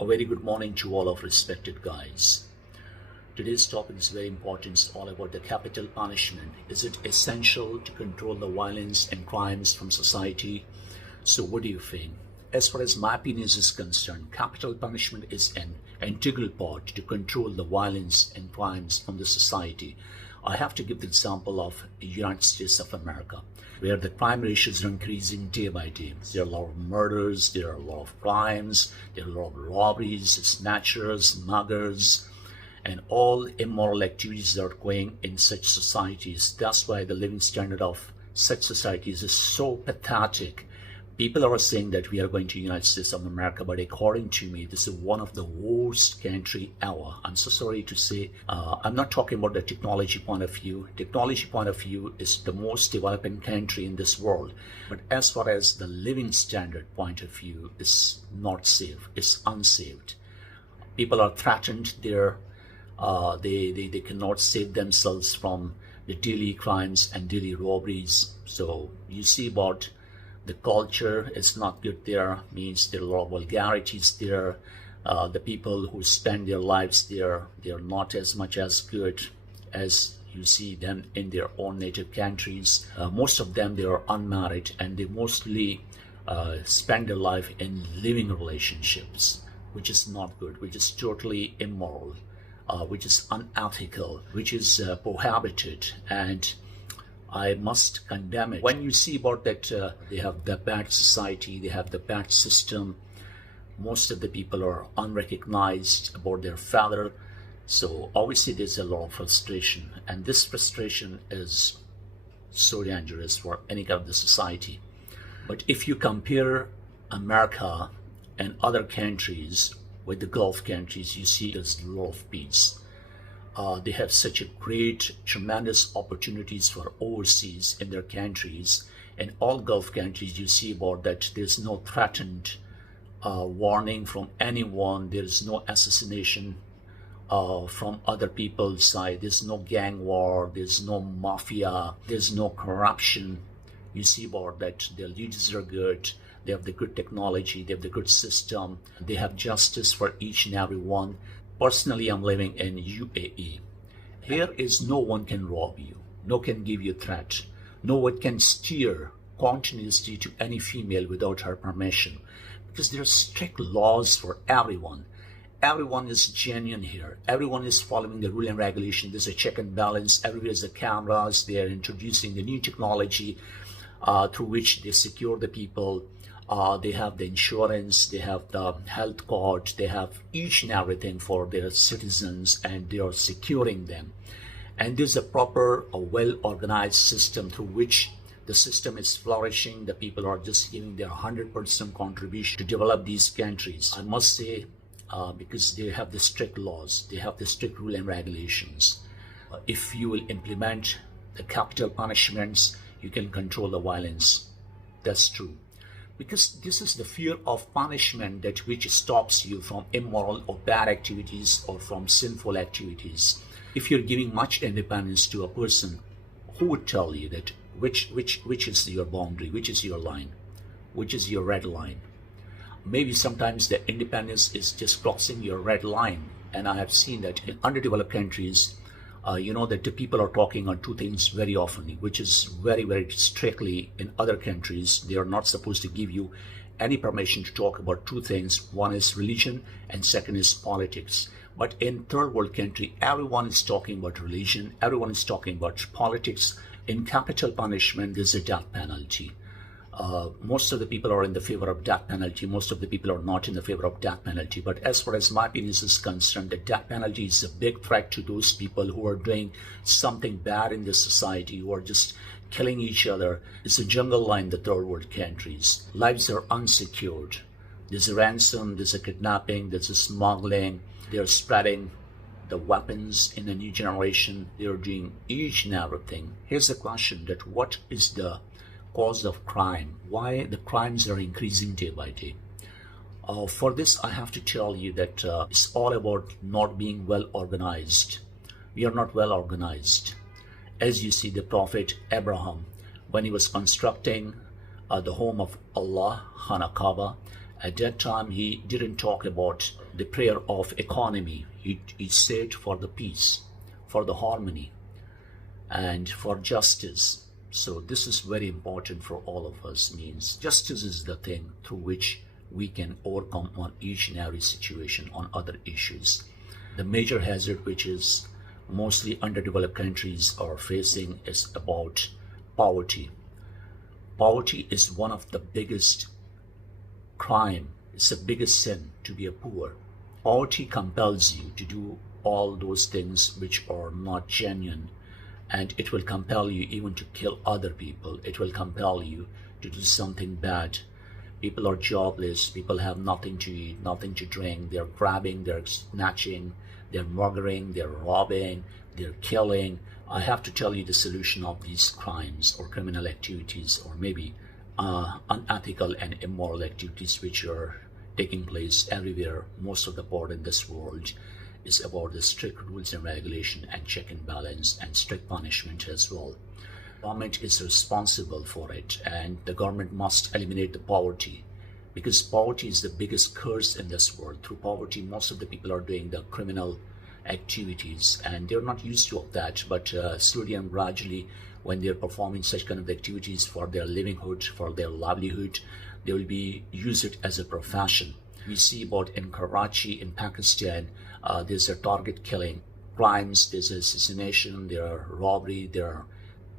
A very good morning to all of respected guys. Today's topic is very important. It's all about the capital punishment. Is it essential to control the violence and crimes from society? So what do you think? As far as my opinion is concerned, capital punishment is an integral part to control the violence and crimes from the society. I have to give the example of the United States of America, where the crime ratios are increasing day by day. There are a lot of murders, there are a lot of crimes, there are a lot of robberies, snatchers, muggers, and all immoral activities that are going in such societies. That's why the living standard of such societies is so pathetic. People are saying that we are going to the United States of America, but according to me, this is one of the worst country ever. I'm so sorry to say. I'm not talking about the technology point of view. Technology point of view is the most developing country in this world. But as far as the living standard point of view, it's not safe. It's unsafe. People are threatened. They cannot save themselves from the daily crimes and daily robberies. So you see about the culture is not good there, means there are a lot of vulgarities there. The people who spend their lives there, they are not as much as good as you see them in their own native countries. Most of them, they are unmarried, and they mostly spend their life in living relationships, which is not good, which is totally immoral, which is unethical, which is prohibited, and I must condemn it. When you see about that, they have the bad society, they have the bad system. Most of the people are unrecognized about their father. So obviously there's a lot of frustration, and this frustration is so dangerous for any kind of the society. But if you compare America and other countries with the Gulf countries, you see there's a lot of peace. They have such a great, tremendous opportunities for overseas in their countries. In all Gulf countries, you see about that there's no threatened warning from anyone. There's no assassination from other people's side. There's no gang war. There's no mafia. There's no corruption. You see about that their leaders are good. They have the good technology. They have the good system. They have justice for each and every one. Personally, I'm living in UAE. Here is no one can rob you, no can give you threat, no one can steer continuously to any female without her permission, because there are strict laws for everyone. Everyone is genuine here. Everyone is following the rule and regulation. There's a check and balance. Everywhere is the cameras. They are introducing the new technology through which they secure the people. They have the insurance, they have the health card, they have each and everything for their citizens, and they are securing them. And there's a proper, well-organized system through which the system is flourishing. The people are just giving their 100% contribution to develop these countries. I must say, because they have the strict laws, they have the strict rule and regulations. If you will implement the capital punishments, you can control the violence. That's true. Because this is the fear of punishment that which stops you from immoral or bad activities or from sinful activities. If you're giving much independence to a person, who would tell you that which is your boundary, which is your line, which is your red line? Maybe sometimes the independence is just crossing your red line, and I have seen that in underdeveloped countries. You know that the people are talking on two things very often, which is very, very strictly in other countries. They are not supposed to give you any permission to talk about two things. One is religion and second is politics. But in third world country, everyone is talking about religion. Everyone is talking about politics. In capital punishment, there's a death penalty. Most of the people are in the favor of death penalty. Most of the people are not in the favor of death penalty. But as far as my opinion is concerned, the death penalty is a big threat to those people who are doing something bad in this society, who are just killing each other. It's a jungle line in the third world countries. Lives are unsecured. There's a ransom, there's a kidnapping, there's a smuggling. They're spreading the weapons in the new generation. They're doing each and everything. Here's the question: that what is the cause of crime? Why the crimes are increasing day by day? For this, I have to tell you that it's all about not being well organized. We are not well organized. As you see, the Prophet Abraham, when he was constructing the home of Allah, Kaaba, At that time, he didn't talk about the prayer of economy. He said for the peace, for the harmony, and for justice. So this is very important for all of us. Means justice is the thing through which we can overcome on each and every situation on other issues. The major hazard which is mostly underdeveloped countries are facing is about poverty. Poverty is one of the biggest crime. It's the biggest sin to be a poor. Poverty compels you to do all those things which are not genuine, and it will compel you even to kill other people. It will compel you to do something bad. People are jobless, people have nothing to eat, nothing to drink, they're grabbing, they're snatching, they're murdering, they're robbing, they're killing. I have to tell you the solution of these crimes or criminal activities, or maybe unethical and immoral activities which are taking place everywhere, most of the part in this world, is about the strict rules and regulation and check and balance and strict punishment as well. Government is responsible for it, and the government must eliminate the poverty, because poverty is the biggest curse in this world. Through poverty, most of the people are doing the criminal activities, and they're not used to that, but slowly and gradually, when they're performing such kind of activities for their livelihood, for their livelihood, they will be use it as a profession. We see about in Karachi, in Pakistan, there's a target killing crimes, there's assassination, there are robbery,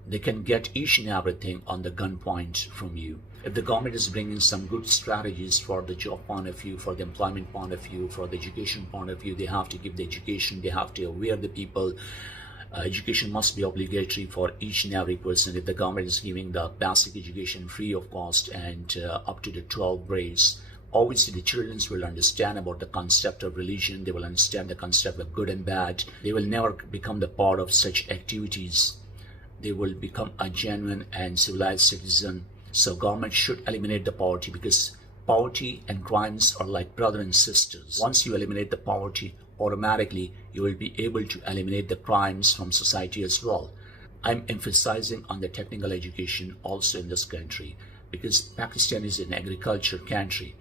they can get each and everything on the gunpoint from you. If the government is bringing some good strategies for the job point of view, for the employment point of view, for the education point of view, they have to give the education, they have to aware the people. Education must be obligatory for each and every person. If the government is giving the basic education free of cost and up to the 12 grades, obviously the children will understand about the concept of religion, they will understand the concept of good and bad. They will never become the part of such activities. They will become a genuine and civilized citizen. So government should eliminate the poverty, because poverty and crimes are like brother and sisters. Once you eliminate the poverty, automatically you will be able to eliminate the crimes from society as well. I'm emphasizing on the technical education also in this country, because Pakistan is an agriculture country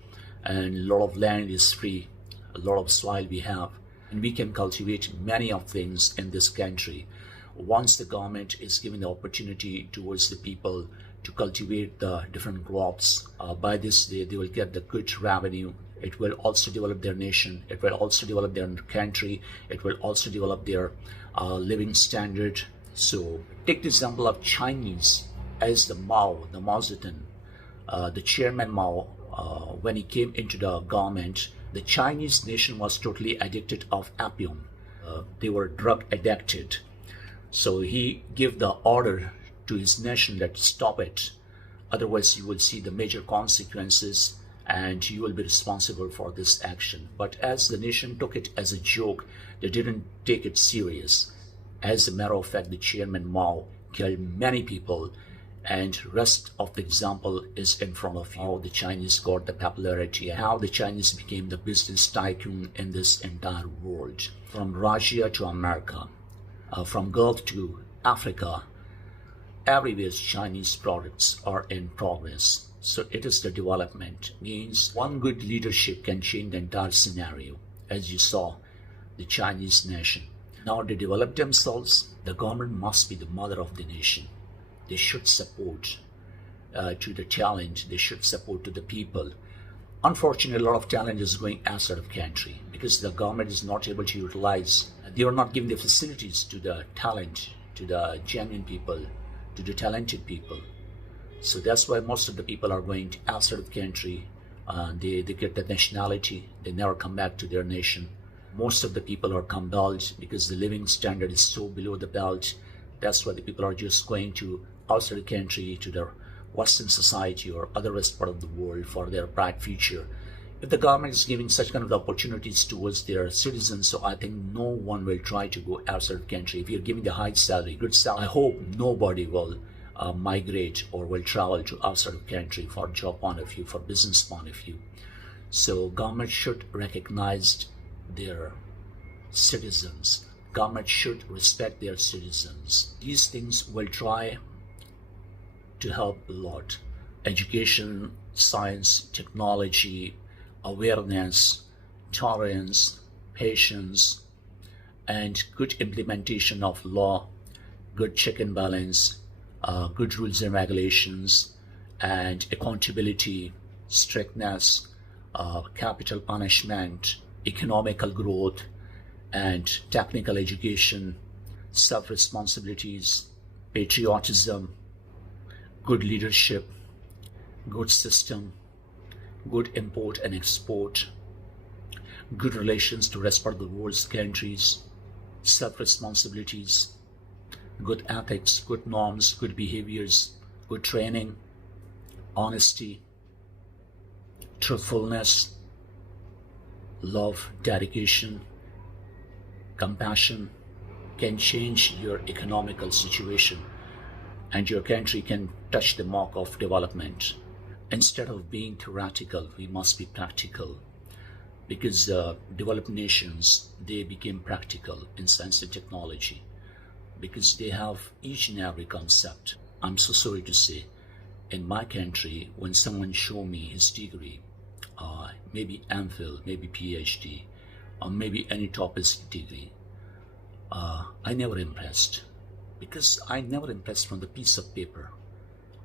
and a lot of land is free, a lot of soil we have, and we can cultivate many of things in this country. Once the government is giving the opportunity towards the people to cultivate the different crops, by this they will get the good revenue. It will also develop their nation, it will also develop their country, it will also develop their living standard. So take the example of Chinese as the Mao Zedong, the chairman Mao, when he came into the government, the Chinese nation was totally addicted of opium. They were drug addicted. So he gave the order to his nation that stop it. Otherwise, you will see the major consequences and you will be responsible for this action. But as the nation took it as a joke, they didn't take it serious. As a matter of fact, the chairman Mao killed many people, and rest of the example is in front of you. How the Chinese got the popularity, how the Chinese became the business tycoon in this entire world. From Russia to America, from Gulf to Africa, everywhere Chinese products are in progress. So it is the development. Means one good leadership can change the entire scenario. As you saw, the Chinese nation. Now they develop themselves. The government must be the mother of the nation. They should support to the talent. They should support to the people. Unfortunately, a lot of talent is going outside of country because the government is not able to utilize. They are not giving the facilities to the talent, to the genuine people, to the talented people. So that's why most of the people are going to outside of the country. They get the nationality. They never come back to their nation. Most of the people are compelled because the living standard is so below the belt. That's why the people are just going to outside the country, to their Western society or other rest part of the world for their bright future. If the government is giving such kind of opportunities towards their citizens, so I think no one will try to go outside the country. If you're giving the high salary, good salary, I hope nobody will migrate or will travel to outside the country for job point of view, for business point of view. So government should recognize their citizens. Government should respect their citizens. These things will try to help a lot. Education, science, technology, awareness, tolerance, patience, and good implementation of law, good check and balance, good rules and regulations, and accountability, strictness, capital punishment, economical growth, and technical education, self-responsibilities, patriotism, good leadership, good system, good import and export, good relations to rest of the world's countries, self-responsibilities, good ethics, good norms, good behaviors, good training, honesty, truthfulness, love, dedication, compassion can change your economical situation, and your country can touch the mark of development. Instead of being theoretical, we must be practical, because developed nations, they became practical in science and technology because they have each and every concept. I'm so sorry to say, in my country, when someone show me his degree, maybe MPhil, maybe PhD, or maybe any topic degree, I never impressed, because I never impressed from the piece of paper.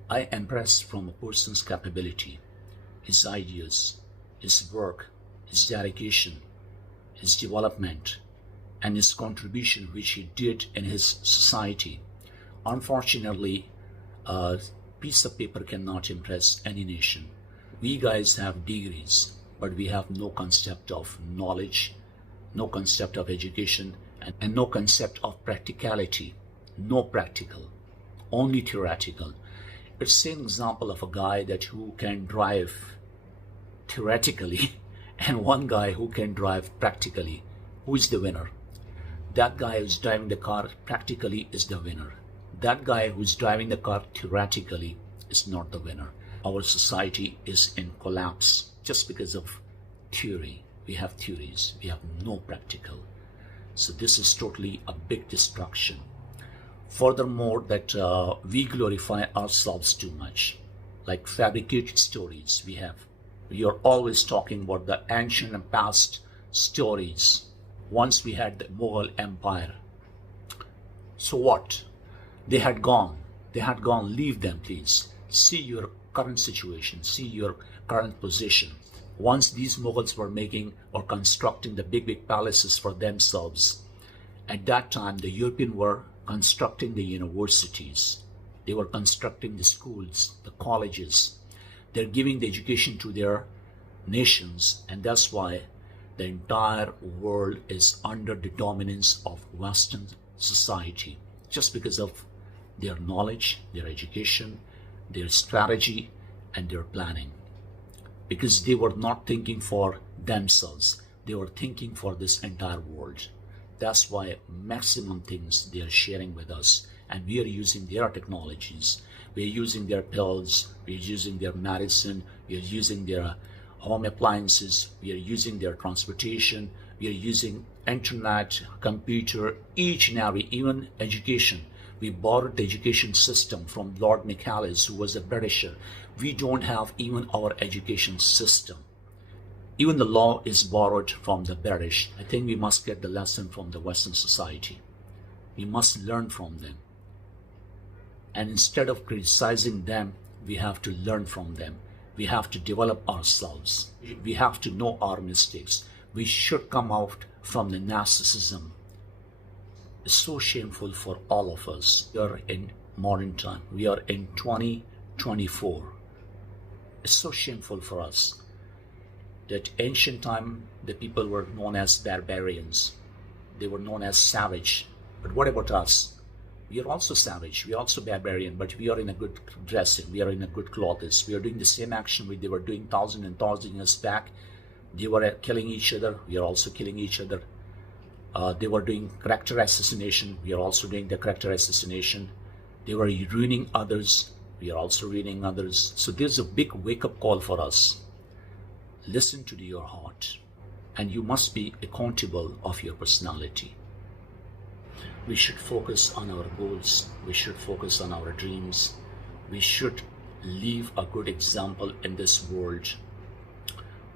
I impressed from a person's capability, his ideas, his work, his dedication, his development, and his contribution which he did in his society. Unfortunately, a piece of paper cannot impress any nation. We guys have degrees, but we have no concept of knowledge, no concept of education, and no concept of practicality. No practical, only theoretical. It's an example of a guy who can drive theoretically and one guy who can drive practically. Who is the winner? That guy who's driving the car practically is the winner. That guy who's driving the car theoretically is not the winner. Our society is in collapse just because of theory. We have theories, we have no practical. So this is totally a big destruction. Furthermore, that we glorify ourselves too much, like fabricated stories we have. We are always talking about the ancient and past stories. Once we had the Mughal Empire. So what? They had gone. Leave them, please. See your current situation. See your current position. Once these Mughals were making or constructing the big palaces for themselves, at that time the Europeans were constructing the universities. They were constructing the schools, the colleges. They're giving the education to their nations, and that's why the entire world is under the dominance of Western society, just because of their knowledge, their education, their strategy, and their planning. Because they were not thinking for themselves, they were thinking for this entire world. That's why maximum things they are sharing with us, and we are using their technologies. We are using their pills, we are using their medicine, we are using their home appliances, we are using their transportation, we are using internet, computer, each and every, even education. We borrowed the education system from Lord Macaulay, who was a Britisher. We don't have even our education system. Even the law is borrowed from the British. I think we must get the lesson from the Western society. We must learn from them. And instead of criticizing them, we have to learn from them. We have to develop ourselves. We have to know our mistakes. We should come out from the narcissism. It's so shameful for all of us. We are in modern time. We are in 2024. It's so shameful for us that ancient time the people were known as barbarians. They were known as savage. But what about us? We are also savage, we are also barbarian, but we are in a good dressing, we are in a good clothes. We are doing the same action they were doing thousand and thousand years back. They were killing each other, we are also killing each other. They were doing character assassination, we are also doing the character assassination. They were ruining others, we are also ruining others. So there's a big wake-up call for us. Listen to your heart, and you must be accountable of your personality. We should focus on our goals. We should focus on our dreams. We should leave a good example in this world.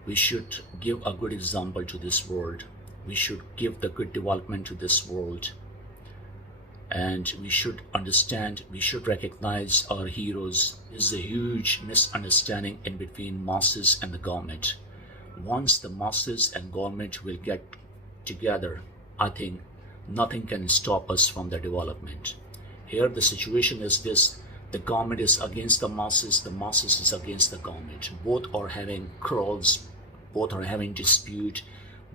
We should give a good example to this world. We should give the good development to this world. And we should understand, we should recognize our heroes. There's a huge misunderstanding in between masses and the government. Once the masses and government will get together, I think nothing can stop us from the development. Here the situation is this: the government is against the masses is against the government. Both are having quarrels, both are having dispute,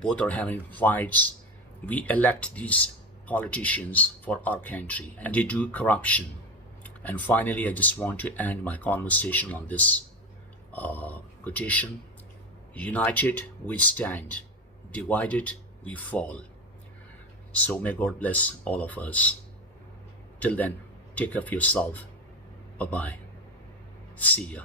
both are having fights. We elect these politicians for our country and they do corruption. And finally, I just want to end my conversation on this quotation: united we stand, divided we fall. So may God bless all of us. Till then, take care of yourself. Bye-bye. See ya.